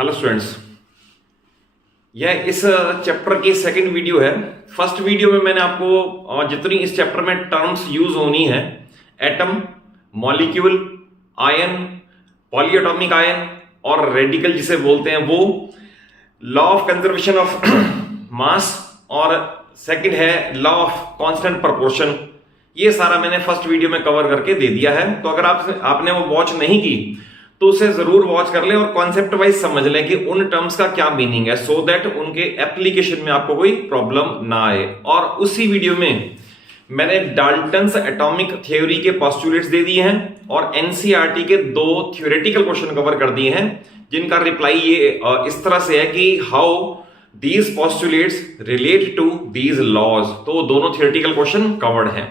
Hello students, यह इस chapter की सेकंड वीडियो है। फर्स्ट वीडियो में मैंने आपको जितनी इस चैप्टर में टर्म्स यूज होनी है, atom, molecule, ion, polyatomic ion और रेडिकल जिसे बोलते हैं, वो लॉ ऑफ कंजर्वेशन ऑफ मास और सेकंड है लॉ ऑफ कांस्टेंट प्रोपोर्शन। ये सारा मैंने फर्स्ट वीडियो में कवर करके दे दिया है। तो अगर आपने वो वॉच नहीं की तो उसे जरूर वॉच कर लें और कॉन्सेप्ट वाइज समझ लें कि उन टर्म्स का क्या मीनिंग है, सो दैट उनके एप्लीकेशन में आपको कोई प्रॉब्लम ना आए। और उसी वीडियो में मैंने डाल्टन्स एटॉमिक थ्योरी के पोस्टुलेट्स दे दिए हैं और एनसीईआरटी के 2 थ्योरेटिकल क्वेश्चन कवर कर दिए हैं, जिनका रिप्लाई ये इस तरह से है कि how these postulates relate to these laws. तो दोनों थ्योरेटिकल क्वेश्चन कवर्ड हैं।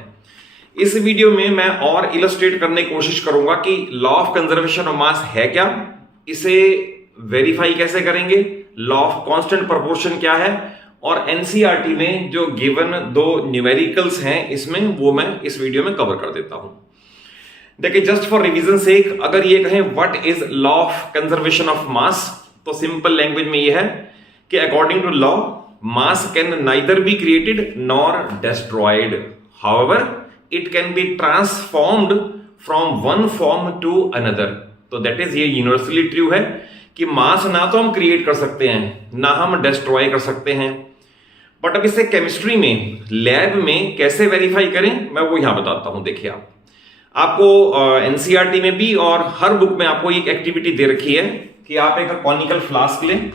इस वीडियो में मैं और इलस्ट्रेट करने की कोशिश करूंगा कि लॉ ऑफ कंजर्वेशन ऑफ मास है क्या, इसे वेरीफाई कैसे करेंगे, लॉ ऑफ कांस्टेंट प्रोपोर्शन क्या है, और एनसीईआरटी में जो गिवन 2 न्यूमेरिकल्स हैं इसमें वो मैं इस वीडियो में कवर कर देता हूं। देखिए, जस्ट फॉर रिवीजन सेक, अगर ये कहें what is law of conservation of mass, तो सिंपल लैंग्वेज में ये है कि according to law mass can neither be created nor destroyed, however it can be transformed from one form to another। तो that is ये universally true है कि मास ना तो हम क्रिएट कर सकते हैं ना हम डिस्ट्रॉय कर सकते हैं। बट अब इसे केमिस्ट्री में लैब में कैसे वेरीफाई करें, मैं वो यहां बताता हूं। देखिए, आपको एनसीईआरटी में भी और हर बुक में आपको एक एक्टिविटी दे रखी है कि आप एक कॉनिकल फ्लास्क लें।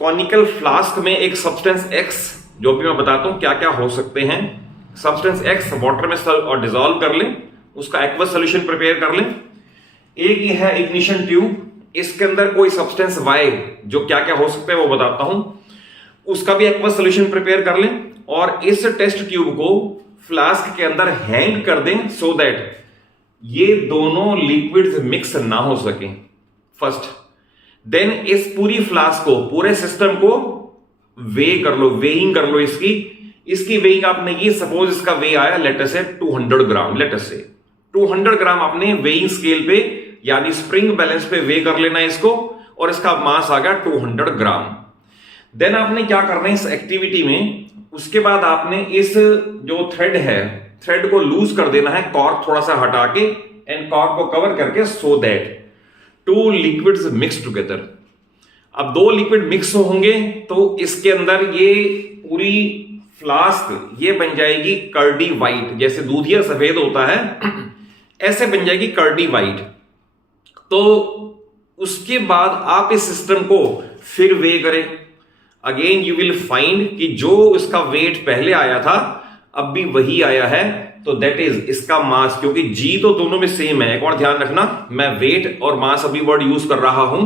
कॉनिकल फ्लास्क में एक सब्सटेंस एक्स, जो भी मैं बताता हूं क्या क्या हो सकते हैं, सब्सटेंस एक्स वाटर में और डिसॉल्व कर लें, उसका एक्वस सॉल्यूशन प्रिपेयर कर लें। एक ये है इग्निशन ट्यूब, इसके अंदर कोई सब्सटेंस वाई, जो क्या क्या हो सकता है वो बताता हूं, उसका भी एक्वस सॉल्यूशन प्रिपेयर कर लें और इस टेस्ट ट्यूब को फ्लास्क के अंदर हैंग कर दें सो दैट ये दोनों लिक्विड्स मिक्स ना हो सके फर्स्ट। देन इस पूरी फ्लास्क को, पूरे सिस्टम को वे कर लो, वेइंग कर लो। इसकी वेइंग आपने की, सपोज इसका वे आया लेटर से 200 ग्राम, लेटर से 200 ग्राम आपने वेइंग स्केल पे यानी स्प्रिंग बैलेंस पे वे कर लेना इसको, और इसका मास आ गया 200 ग्राम। देन आपने क्या करना है इस एक्टिविटी में, उसके बाद आपने इस जो थ्रेड है, थ्रेड को लूज कर देना है, कॉर्क थोड़ा सा हटा के एंड कॉर्क को कवर करके, so that 2 liquids mix together. अब 2 लिक्विड मिक्स होंगे तो इसके अंदर ये पूरी फ्लास्क ये बन जाएगी कर्डी वाइट, जैसे दूधिया सफेद होता है ऐसे बन जाएगी कर्डी वाइट। तो उसके बाद आप इस सिस्टम को फिर वे करें, अगेन यू विल फाइंड कि जो इसका वेट पहले आया था अब भी वही आया है। तो दैट इज इसका मास, क्योंकि जी तो दोनों में सेम है। एक और ध्यान रखना, मैं वेट और मास अभी वर्ड यूज कर रहा हूं,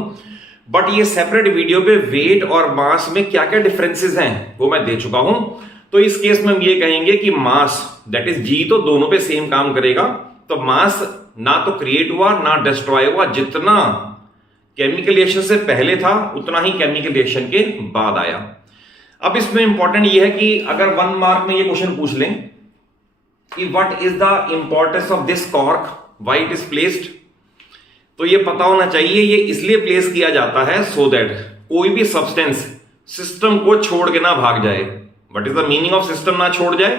बट ये सेपरेट वीडियो पे वेट और मास में क्या क्या डिफरेंसेस हैं वो मैं दे चुका हूं। तो इस केस में हम ये कहेंगे कि मास दैट इज जी तो दोनों पे सेम काम करेगा। तो मास ना तो क्रिएट हुआ ना डिस्ट्रॉय हुआ, जितना केमिकल रिएक्शन से पहले था उतना ही केमिकल रिएक्शन के बाद आया। अब इसमें इंपॉर्टेंट ये है कि अगर 1 मार्क में ये क्वेश्चन पूछ लें कि what is the importance of this cork, why it is placed, तो ये पता होना चाहिए ये इसलिए प्लेस किया जाता है सो दैट कोई भी सब्सटेंस सिस्टम को छोड़ के ना भाग जाए। What is the meaning of system ना छोड़ जाए,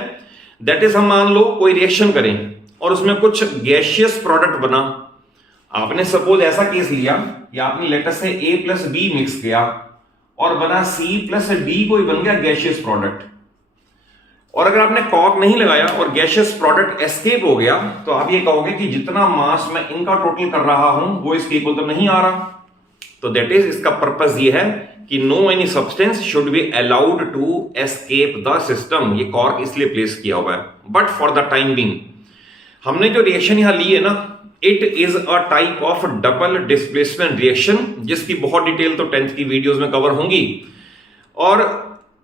दैट इज हम मान लो कोई रिएक्शन करें और उसमें कुछ गैसियस प्रोडक्ट बना, आपने सपोज ऐसा केस लिया या आपने लेटर से A प्लस B मिक्स किया और बना C प्लस D, कोई बन गया गैसियस प्रोडक्ट। और अगर आपने कॉर्क नहीं लगाया और गैसियस प्रोडक्ट एस्केप हो गया तो आप ये कहोगे कि जितना मास मैं इनका टोटल कर रहा हूं वो एस्केप तो नहीं आ रहा। तो दैट इज इसका पर्पस ये है कि no any substance should be allowed to escape the system. ये कॉर्क इसलिए प्लेस किया हुआ है। But for the time being हमने जो रिएक्शन यहां ली है ना, it is a type of double displacement reaction, जिसकी बहुत डिटेल तो 10th की वीडियोस में कवर होंगी। और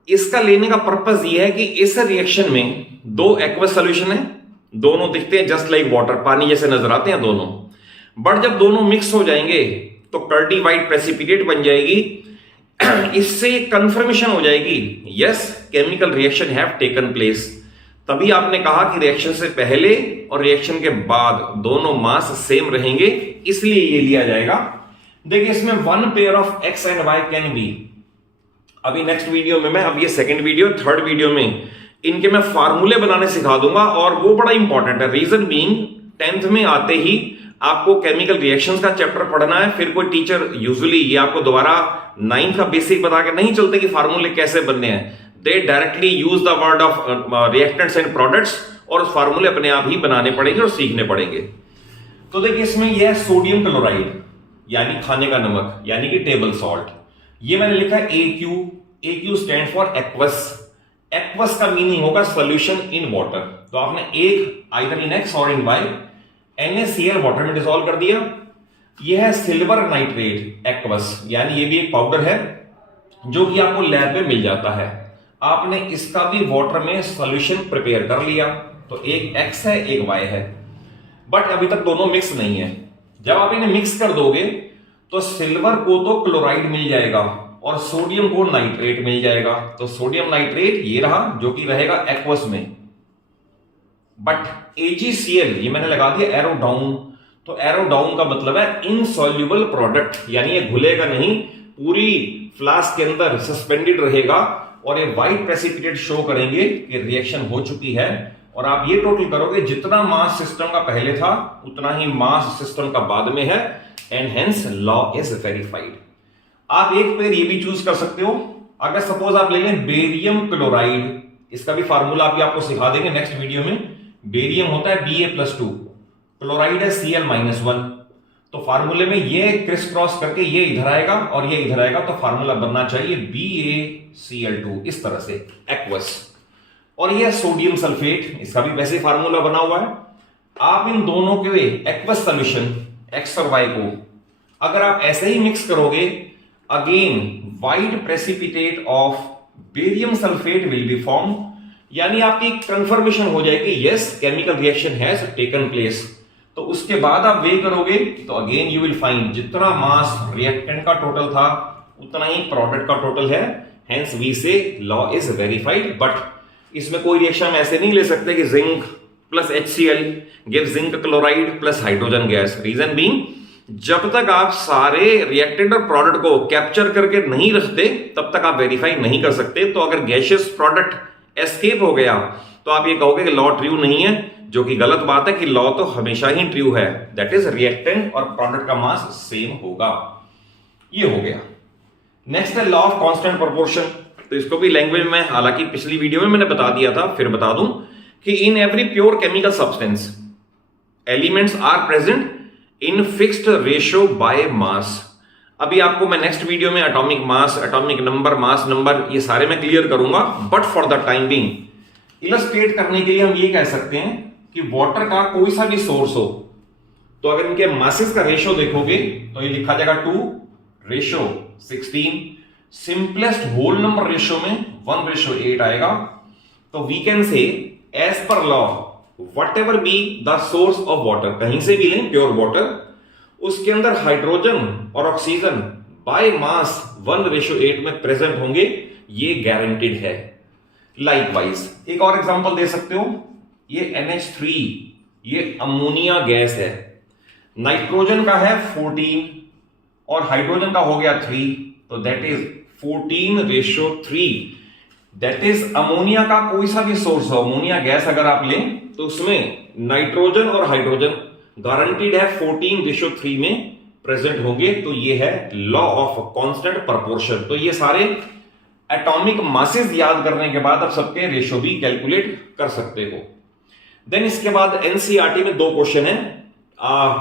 इसका लेने का पर्पस ये है कि इस रिएक्शन में 2 एक्वस सॉल्यूशन है, दोनों दिखते हैं जस्ट लाइक वाटर, पानी जैसे नजर आते हैं दोनों। बट जब दोनों मिक्स हो जाएंगे तो कर्डी वाइट प्रेसिपिटेट बन जाएगी। इससे कंफर्मेशन हो जाएगी yes chemical reaction have taken place. तभी आपने कहा कि रिएक्शन से पहले और रिएक्शन के बाद दोनों मास सेम रहेंगे, इसलिए ये लिया जाएगा। देखिए इसमें one pair of X and Y can be, अभी नेक्स्ट वीडियो में मैं, अब ये सेकंड वीडियो, थर्ड वीडियो में इनके मैं फार्मूले बनाने सिखा दूंगा, और वो बड़ा इंपॉर्टेंट है। रीजन बीइंग 10th में आते ही आपको केमिकल रिएक्शंस का चैप्टर पढ़ना है, फिर कोई टीचर यूजुअली ये आपको दोबारा 9th का बेसिक बता के नहीं चलते कि फार्मूले कैसे बनने हैं। दे directly use the word of reactants and products, और फार्मूले अपने आप ही बनाने पड़ेंगे और सीखने पड़ेंगे। तो देखिए इसमें यह है सोडियम क्लोराइड, यानी खाने का नमक, यानी कि टेबल सॉल्ट। ये मैंने लिखा है AQ, AQ stand for aqueous. Aqueous का मीनिंग होगा सॉल्यूशन इन वाटर। तो आपने एक आइदर इन एक्स और इन वाई NaCl वाटर में डिसॉल्व कर दिया। यह है सिल्वर नाइट्रेट एक्वस, यानी ये भी एक पाउडर है जो कि आपको लैब में मिल जाता है। आपने इसका भी वाटर में सॉल्यूशन प्रिपेयर कर लिया, तो एक X है एक Y है, बट अभी तक दोनों मिक्स नहीं है। जब आप इन्हें मिक्स कर दोगे तो सिल्वर को तो क्लोराइड मिल जाएगा और सोडियम को नाइट्रेट मिल जाएगा। तो सोडियम नाइट्रेट ये रहा जो कि रहेगा एक्वस में, बट AgCl ये मैंने लगा दिया एरो डाउन। तो एरो डाउन का मतलब है इनसॉल्युबल प्रोडक्ट, यानी ये घुलेगा नहीं, पूरी फ्लास्क के अंदर सस्पेंडेड रहेगा, और ये व्हाइट प्रेसिपिटेट शो करेंगे कि रिएक्शन हो चुकी है। और आप ये टोटल करोगे, जितना मास सिस्टम का पहले था उतना ही मास सिस्टम का बाद में है, and hence law is verified. आप एक पेयर ये भी चूज कर सकते हो। अगर सपोज आप ले लें बेरियम क्लोराइड, इसका भी फार्मूला अभी आपको सिखा देंगे नेक्स्ट वीडियो में। बेरियम होता है Ba+2, क्लोराइड है Cl-1। तो फार्मूले में ये क्रिस क्रॉस करके ये इधर आएगा और ये इधर आएगा, तो फार्मूला बनना चाहिए BaCl2, इस तरह से एक्वस। और ये सोडियम सल्फेट, इसका भी वैसे फार्मूला बना हुआ है। आप इन दोनों के एक्वस सॉल्यूशन एक्स और वाई को अगर आप ऐसे ही मिक्स करोगे, again white precipitate of barium sulphate will be form, यानी आपकी कंफर्मेशन हो जाएगी yes chemical reaction has taken place. तो उसके बाद आप वे करोगे तो अगेन यू विल फाइंड जितना मास रिएक्टेंट का टोटल था उतना ही प्रोडक्ट का टोटल है, hence we say law is verified. But इसमें कोई रिएक्शन ऐसे नहीं ले सकते कि zinc plus HCl give zinc chloride plus hydrogen gas. Reason being जब तक आप सारे रिएक्टेंट और प्रोडक्ट को कैप्चर करके नहीं रखते तब तक आप वेरीफाई नहीं कर सकते। तो अगर गैसियस प्रोडक्ट एस्केप हो गया तो आप ये कहोगे कि लॉ ट्रू नहीं है, जो कि गलत बात है कि लॉ तो हमेशा ही ट्रू है, दैट इज रिएक्टेंट और प्रोडक्ट का मास सेम होगा। ये हो गया। नेक्स्ट है लॉ ऑफ कांस्टेंट प्रोपोर्शन। तो इसको भी लैंग्वेज में, हालांकि पिछली वीडियो में मैंने बता दिया था, फिर बता दूं कि in every pure chemical substance elements are present in fixed ratio by mass. अभी आपको मैं नेक्स्ट वीडियो में atomic mass, atomic number, mass number, ये सारे मैं क्लियर करूंगा, but for the time being illustrate करने के लिए हम ये कह सकते हैं कि वाटर का कोई सा भी सोर्स हो, तो अगर इनके मासेस का रेशियो देखोगे तो ये लिखा जाएगा 2:16। सिंपलेस्ट होल नंबर रेशियो में 1:8 आएगा। तो we can say as per law whatever be the source of water, कहीं से भी लें प्योर वाटर, उसके अंदर हाइड्रोजन और ऑक्सीजन बाय मास 1:8 में प्रेजेंट होंगे, ये गारंटेड है। लाइकवाइज एक और एग्जांपल दे सकते हो, ये NH3 ये अमोनिया गैस है, नाइट्रोजन का है 14 और हाइड्रोजन का हो गया 3, तो that is 14:3। That is ammonia का कोई सा भी सोर्स हो, अमोनिया गैस अगर आप लें तो उसमें नाइट्रोजन और हाइड्रोजन गारंटीड है 14:3 में प्रेजेंट होंगे। तो ये है लॉ ऑफ कांस्टेंट प्रोपोर्शन। तो ये सारे एटॉमिक मासेस याद करने के बाद आप सबके रेशियो भी कैलकुलेट कर सकते हो। देन इसके बाद एनसीईआरटी में 2 क्वेश्चन है,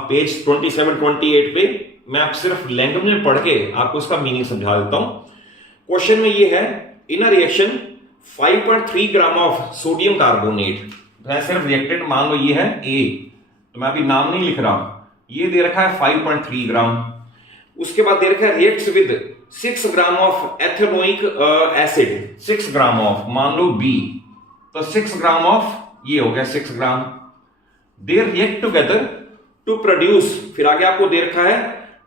पेज 27-28 पे। मैं आप सिर्फ लैंग्वेज में पढ़ के आपको इसका मीनिंग समझा देता हूं। क्वेश्चन में ये है, in a reaction 5.3 gram of sodium carbonate, सिर्फ रिएक्टेंट मान लो ये है A, तो मैं अभी नाम नहीं लिख रहा, ये दे रखा है 5.3 ग्राम। उसके बाद दे रखा है reacts with 6 gram of ethanoic acid, 6 gram of मान लो B, तो 6 ग्राम ऑफ ये हो गया 6 gram. They react together to produce, फिर आगे आपको दे रखा है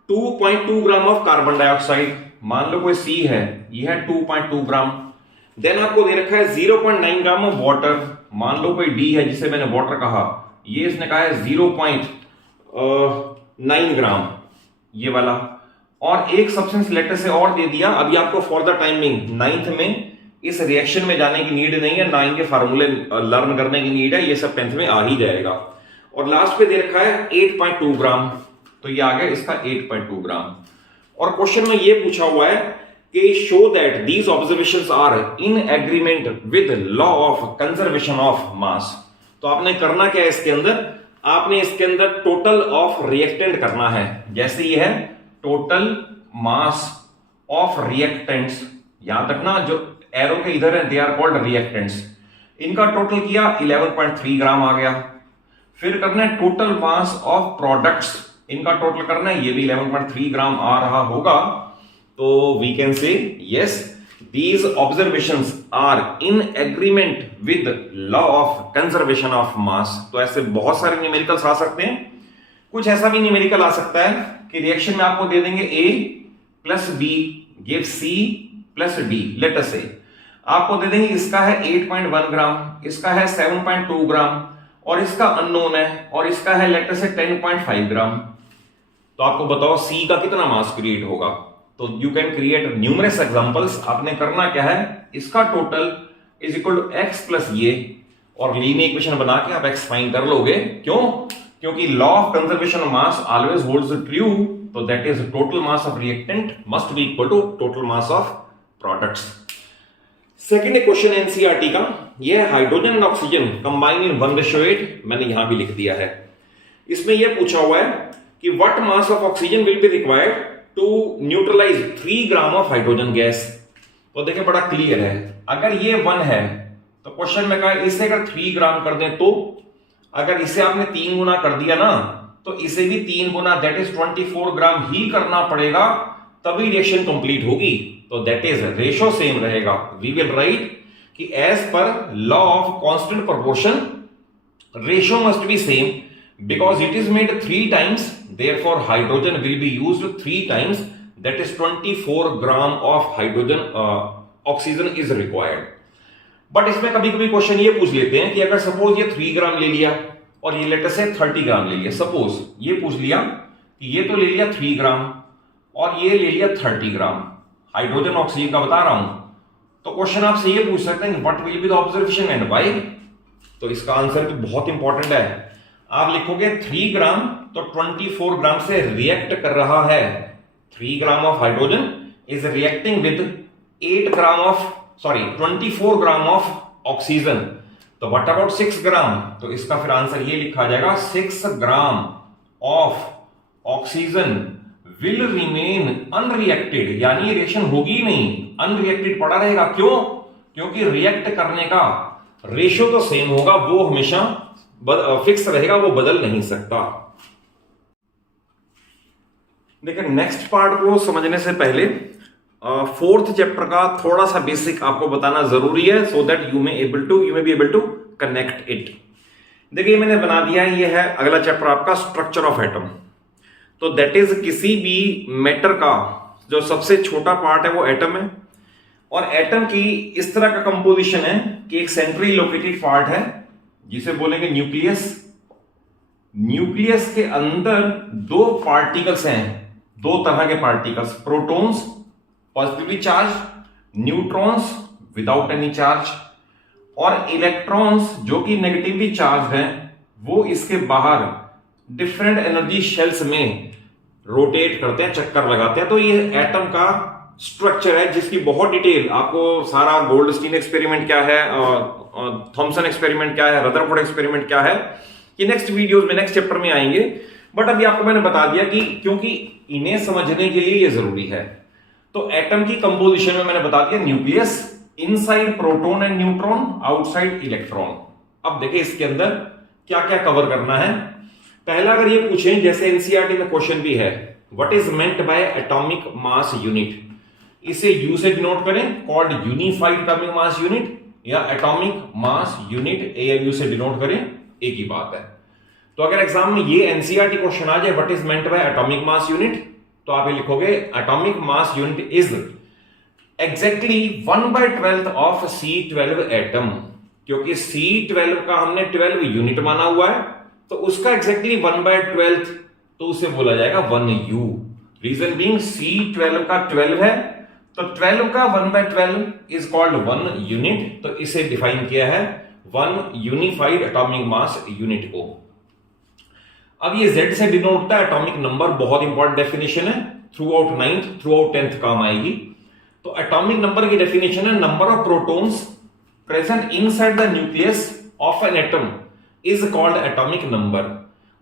2.2 ग्राम ऑफ कार्बन डाइऑक्साइड, मान लो कोई C है, ये है 2.2 ग्राम। देन आपको दे रखा है 0.9 ग्राम ऑफ वाटर, मान लो कोई D है जिसे मैंने वाटर कहा, ये इसने कहा है 0.9 ग्राम, ये वाला। और एक सब्सटेंस लेटर से और दे दिया। अभी आपको फॉर द टाइमिंग 9th में इस रिएक्शन में जाने की नीड नहीं है, ना इनके फार्मूले लर्न करने की नीड है, ये सब 10th में आ ही जाएगा। और लास्ट पे दे रखा है 8.2 ग्राम, तो ये आ गया इसका 8.2 ग्राम। और क्वेश्चन में ये पूछा हुआ है कि show that these observations are in agreement with law of conservation of mass. तो आपने करना क्या है इसके अंदर, आपने इसके अंदर टोटल ऑफ रिएक्टेंट करना है। जैसे ये है टोटल मास ऑफ रिएक्टेंट्स, याद रखना जो एरो के इधर है दे आर कॉल्ड रिएक्टेंट्स। इनका टोटल किया 11.3 ग्राम आ गया। फिर करना है टोटल मास ऑफ प्रोडक्ट्स, इनका टोटल करना है, ये भी 11.3 ग्राम आ रहा होगा। तो we can say yes these observations are in agreement with law of conservation of mass. तो ऐसे बहुत सारे न्यूमेरिकल्स आ सकते हैं। कुछ ऐसा भी न्यूमेरिकल आ सकता है कि रिएक्शन में आपको दे देंगे A plus B give C plus D। Later से आपको दे देंगे इसका है 8.1 ग्राम, इसका है 7.2 ग्राम और इसका अननोन है, और इसका है लेटर से 10.5 ग्राम। तो आपको बताओ C का कितना मास क्रिएट होगा। तो you can create numerous examples. आपने करना क्या है, इसका total is equal to x plus ये, और लीनियर इक्वेशन बना के आप x फाइंड कर लोगे। क्यों? क्योंकि law of conservation of mass always holds true. तो that is total mass of reactant must be equal to total mass of products. Second question NCERT का, ये है hydrogen and oxygen combine in 1:8। मैंने यहां भी लिख दिया है। इसमें यह पूछा हुआ है कि what mass of oxygen will be required to neutralize 3 gram of hydrogen gas. तो देखिए बड़ा क्लियर है, अगर ये 1 है तो क्वेश्चन में कहा इसे अगर 3 ग्राम कर दें, तो अगर इसे आपने 3 गुना कर दिया ना, तो इसे भी 3 गुना दैट इज 24 ग्राम ही करना पड़ेगा, तभी रिएक्शन कंप्लीट होगी। तो दैट इज रेशो सेम रहेगा। वी विल राइट कि as per law of constant proportion ratio must be same because it is made 3 times, therefore hydrogen will be used 3 times, that is 24 gram of hydrogen oxygen is required. But इसमें कभी कभी question ये पूछ लेते हैं कि अगर suppose ये 3 ग्राम ले लिया और ये लेटर से 30 ग्राम ले लिया, सपोज ये पूछ लिया कि ये तो ले लिया 3 ग्राम और ये ले लिया 30 ग्राम हाइड्रोजन ऑक्सीजन का बता रहा हूं, तो क्वेश्चन आपसे ये पूछ सकते हैं what will be the observation and why. तो इसका आंसर भी बहुत इंपॉर्टेंट है। आप लिखोगे 3 ग्राम तो 24 ग्राम से रिएक्ट कर रहा है। 3 gram of hydrogen is reacting with 24 gram of oxygen. तो व्हाट अबाउट 6 ग्राम, तो इसका फिर आंसर ये लिखा जाएगा 6 gram of oxygen will remain unreacted, यानी रिएक्शन होगी ही नहीं, अनरिएक्टेड पड़ा रहेगा। क्यों? क्योंकि रिएक्ट करने का रेशियो तो सेम होगा, वो हमेशा फिक्स रहेगा, वो बदल नहीं सकता। देखिए नेक्स्ट पार्ट को समझने से पहले 4th चैप्टर का थोड़ा सा बेसिक आपको बताना जरूरी है, so that you may be able to connect it. देखिए मैंने बना दिया है, ये है अगला चैप्टर आपका स्ट्रक्चर ऑफ एटम। तो दैट इज किसी भी मैटर का जो सबसे छोटा पार्ट है वो एटम है, और एटम की इस तरह का कंपोजिशन है कि एक सेंट्रली लोकेटेड पार्ट है जिसे बोलेंगे न्यूक्लियस। न्यूक्लियस के अंदर 2 पार्टिकल्स हैं, 2 तरह के particles, protons positively charge, neutrons without any charge, और इलेक्ट्रॉन्स जो कि नेगेटिवली चार्ज हैं, वो इसके बाहर डिफरेंट एनर्जी शेल्स में रोटेट करते हैं, चक्कर लगाते हैं। तो ये एटम का स्ट्रक्चर है जिसकी बहुत डिटेल आपको सारा गोल्डस्टीन एक्सपेरिमेंट क्या है, थॉमसन एक्सपेरिमेंट क्या है, रदरफोर्ड एक्सपेरिमेंट क्या है, ये नेक्स्ट वीडियोस में नेक्स्ट चैप्टर में आएंगे। बट अभी आपको मैंने बता दिया कि क्योंकि इन्हें समझने के लिए ये जरूरी है। तो एटम की कंपोजिशन में मैंने बता दिया nucleus, inside proton and neutron, outside electron. अब देखिए इसके अंदर क्या क्या कवर करना है। पहला अगर ये पूछें, जैसे एनसीईआरटी में क्वेश्चन भी है, what is meant by atomic mass unit, इसे यू से डिनोट करें, called unified atomic mass unit, या एटॉमिक मास यूनिट एएमयू से डिनोट करें, एक ही बात है। तो अगर एग्जाम में ये एनसीईआरटी क्वेश्चन आ जाए what is meant by atomic mass unit, तो आप ये लिखोगे atomic mass unit is exactly 1/12 of C12 atom. क्योंकि C12 का हमने 12 यूनिट माना हुआ है, तो उसका एग्जैक्टली 1/12, तो उसे बोला जाएगा 1U। रीजन बीइंग C12 का 12 है, तो 12 का 1/12 इज कॉल्ड 1 यूनिट, तो इसे डिफाइन किया है 1 यूनिफाइड एटॉमिक मास यूनिट को। अब ये Z से डिनोट होता है एटॉमिक नंबर, बहुत इंपॉर्टेंट डेफिनेशन है, through out 9th through out 10th काम आएगी। तो एटॉमिक नंबर की डेफिनेशन है number of protons present inside the nucleus of an atom is called atomic number.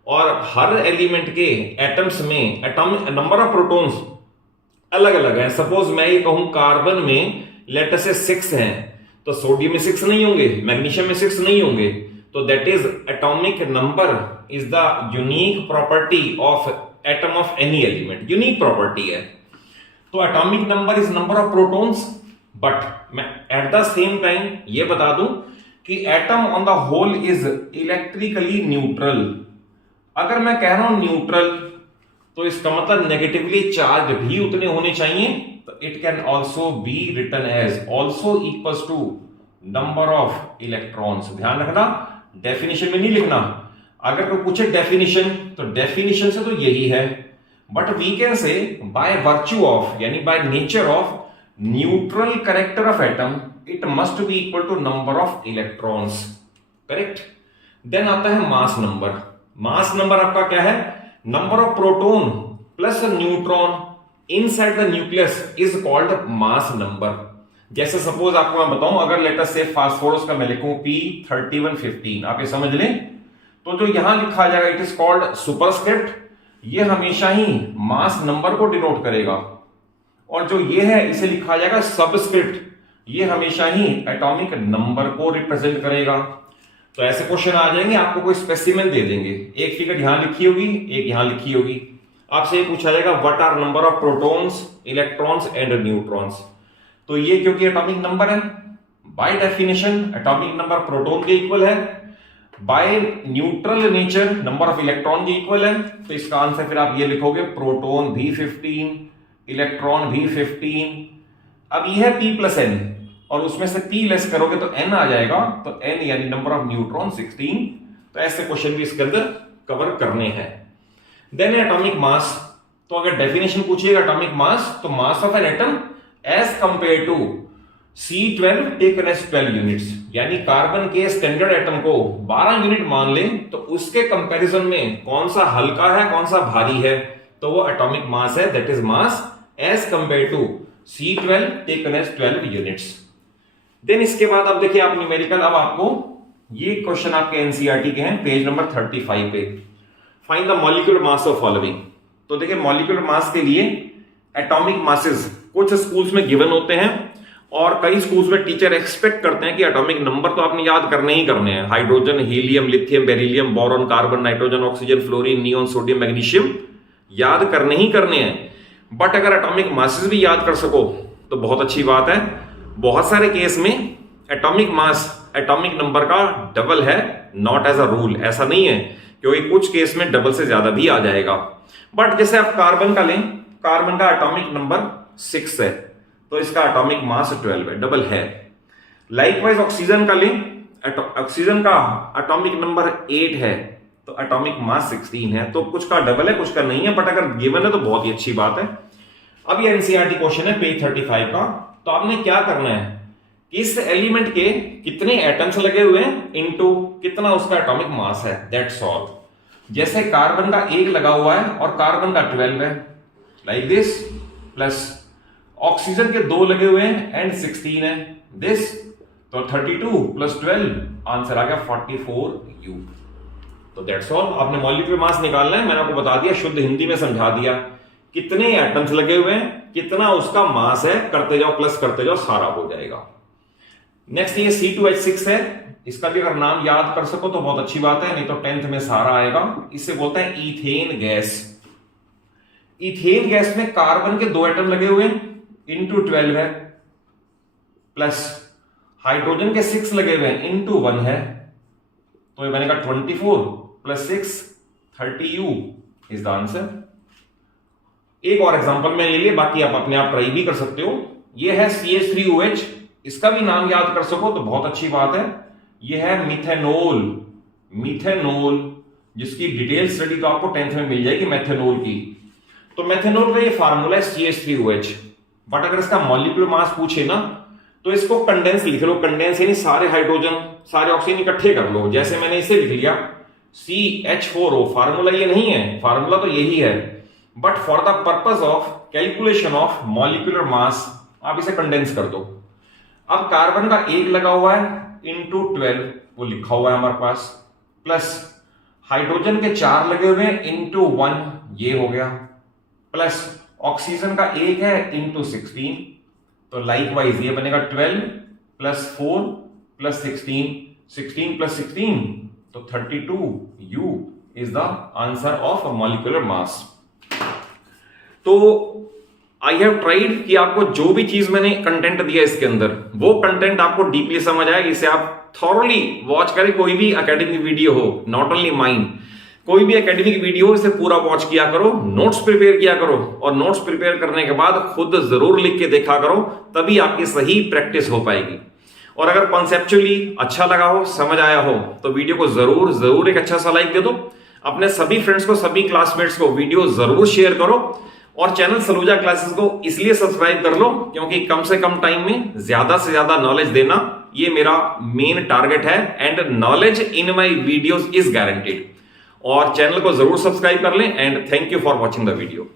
और हर एलिमेंट के एटम्स में एटॉमिक नंबर ऑफ प्रोटॉन्स अलग अलग है। सपोज मैं ये कहूं कार्बन में लेट अस से 6 हैं, तो सोडियम में 6 नहीं होंगे, मैग्नीशियम में 6 नहीं होंगे, तो that is atomic number is the unique property of atom of any element, unique property है। तो atomic number is number of protons, but मैं एट द सेम टाइम ये बता दूं कि atom on the whole is electrically neutral. अगर मैं कह रहा हूं न्यूट्रल, तो इसका मतलब नेगेटिवली चार्ज भी उतने होने चाहिए, तो it can also be written as also equals to number of electrons. ध्यान रखना, डेफिनेशन में नहीं लिखना। अगर कोई पूछे डेफिनेशन, तो डेफिनेशन से तो यही है, but we can say by virtue of, यानी by nature of neutral character of atom, it must be equal to number of electrons, correct. Then आता है मास नंबर। मास नंबर आपका क्या है? Number of proton plus neutron inside the nucleus is called mass number. जैसे suppose आपको मैं बताऊं, अगर लेटर से फास्फोरस का मैं लिखूं P3115, आप ये समझ लें, तो जो यहां लिखा जाएगा इट इज कॉल्ड सुपरस्क्रिप्ट, ये हमेशा ही मास नंबर को डिनोट करेगा, और जो ये है इसे लिखा जाएगा सबस्क्रिप्ट, ये हमेशा ही एटॉमिक नंबर को रिप्रेजेंट करेगा। तो ऐसे क्वेश्चन आ जाएंगे, आपको कोई स्पेसिमेन दे देंगे, एक फिगर यहां लिखी होगी, एक यहां लिखी होगी, आपसे ये पूछा जाएगा what are number of protons, electrons and neutrons. तो ये क्योंकि एटॉमिक नंबर है, by definition atomic number proton के इक्वल है, by neutral nature number of electron के इक्वल है, तो इसका आंसर फिर आप ये लिखोगे प्रोटॉन भी 15, इलेक्ट्रॉन भी 15। अब ये है P प्लस N, और उसमें से P लेस करोगे तो N आ जाएगा, तो N यानी नंबर ऑफ न्यूट्रॉन 16। तो ऐसे क्वेश्चन भी इसके अंदर कवर करने हैं। देन एटॉमिक मास, तो अगर डेफिनेशन पूछिएगा एटॉमिक मास, तो mass of an atom as compare to C12 taken as 12 units, यानी कार्बन के स्टैंडर्ड एटम को 12 यूनिट मान लें, तो उसके कंपैरिजन में कौन सा हल्का है कौन सा भारी है, तो वो एटॉमिक मास है, that is mass as compare to C12 taken as 12 units. Then इसके बाद अब देखिए आप न्यूमेरिकल, अब आपको ये क्वेश्चन आपके एनसीईआरटी के हैं पेज नंबर 35 पे, find the molecular mass of following. तो देखिए मॉलिक्यूलर मास के लिए एटॉमिक मासेस कुछ स्कूल्स में गिवन होते हैं, और कई स्कूल्स में टीचर एक्सपेक्ट करते हैं कि एटॉमिक नंबर तो आपने याद करने ही करने हैं, hydrogen, helium, lithium, beryllium, boron, carbon, nitrogen, oxygen, fluorine, neon, sodium, magnesium याद करने ही करने हैं। बट अगर एटॉमिक मासेस भी याद कर सको तो बहुत अच्छी बात है। बहुत सारे केस में एटॉमिक मास एटॉमिक नंबर का डबल है, नॉट एज अ रूल, ऐसा नहीं है, क्योंकि कुछ केस में डबल से ज्यादा भी आ जाएगा। बट जैसे आप कार्बन का लें, कार्बन का एटॉमिक नंबर 6 है, तो इसका एटॉमिक मास 12 है, डबल है। लाइकवाइज ऑक्सीजन का लें, ऑक्सीजन का एटॉमिक नंबर 8 है, तो एटॉमिक मास 16 है, तो कुछ का डबल है कुछ का नहीं है, बट अगर गिवन है तो बहुत ही अच्छी बात है। अब ये एनसीईआरटी क्वेश्चन है पेज 35 का, तो आपने क्या करना है, इस एलिमेंट के कितने एटम्स लगे हुए हैं इनटू कितना उसका एटॉमिक मास है, दैट्स ऑल। जैसे कार्बन का 1 लगा हुआ है और कार्बन का 12 है, लाइक दिस, प्लस ऑक्सीजन के 2 लगे हुए हैं एंड 16 है, दिस, तो 32 प्लस 12 आंसर आ गया 44U। तो दैट्स ऑल, आपने मॉलिक्यूलर मास निकालना है, मैंने आपको बता दिया, शुद्ध हिंदी में समझा दिया, कितने एटम्स लगे हुए हैं, कितना उसका मास है, करते जाओ, प्लस करते जाओ, सारा हो जाएगा। नेक्स्ट ये C2H6 है, इसका भी अगर नाम याद कर सको तो बहुत अच्छी बात है, नहीं तो 10th में सारा आएगा। इसे बोलते हैं इथेन गैस। इथेन गैस में कार्बन के 2 एटम लगे हुए हैं, इंटू 12 है, प्लस हाइड्रोजन के 6 लगे हुए हैं, इंटू 1 है, तो ये बनेगा 24 plus 6 30U is the answer. एक और एग्जांपल में ले लिए, बाकी आप अपने आप ट्राई भी कर सकते हो। ये है CH3OH, इसका भी नाम याद कर सको तो बहुत अच्छी बात है। ये है मिथेनॉल, मिथेनॉल जिसकी डिटेल स्टडी तो आपको 10th में मिल जाएगी मेथेनॉल की। तो मेथेनॉल का ये फार्मूला है CH3OH, बट अगर इसका मॉलिक्यूलर मास पूछे ना तो इसको कंडेंस लिख लो। कंडेंस यानी सारे हाइड्रोजन सारे ऑक्सीजन इकट्ठे कर लो। जैसे मैंने इसे लिख लिया CH4O, फार्मूला ये नहीं है, फार्मूला तो यही है, but for the purpose of calculation of molecular mass आप इसे कंडेंस कर दो। अब कार्बन का 1 लगा हुआ है इंटू 12 वो लिखा हुआ है हमारे पास, प्लस हाइड्रोजन के 4 लगे हुए हैं इंटू 1 ये हो गया, प्लस ऑक्सीजन का 1 है इंटू 16, तो लाइकवाइज ये बनेगा 12 प्लस 4 प्लस 16 प्लस 16 तो 32 U is the answer of molecular mass. तो आई हैव ट्राइड कि आपको जो भी चीज मैंने कंटेंट दिया इसके अंदर वो कंटेंट आपको डीपली समझ आए, इसे आप थॉरली वॉच करें। कोई भी एकेडमिक वीडियो हो, नॉट ओनली माइन, कोई भी एकेडमिक वीडियो हो इसे पूरा वॉच किया करो, नोट्स प्रिपेयर किया करो, और नोट्स प्रिपेयर करने के बाद खुद जरूर लिख के देखा करो, तभी आपकी सही प्रैक्टिस हो पाएगी। और अगर कॉन्सेप्चुअली अच्छा लगा हो, समझ आया हो, तो वीडियो को जरूर एक अच्छा सा लाइक दे दो। अपने सभी फ्रेंड्स को, सभी क्लासमेट्स को वीडियो जरूर शेयर करो, और चैनल सलूजा क्लासेस को इसलिए सब्सक्राइब कर लो क्योंकि कम से कम टाइम में ज्यादा से ज्यादा नॉलेज देना ये मेरा मेन टारगेट है, and knowledge in my videos is guaranteed. और चैनल को जरूर सब्सक्राइब कर लें, and thank you for watching the video.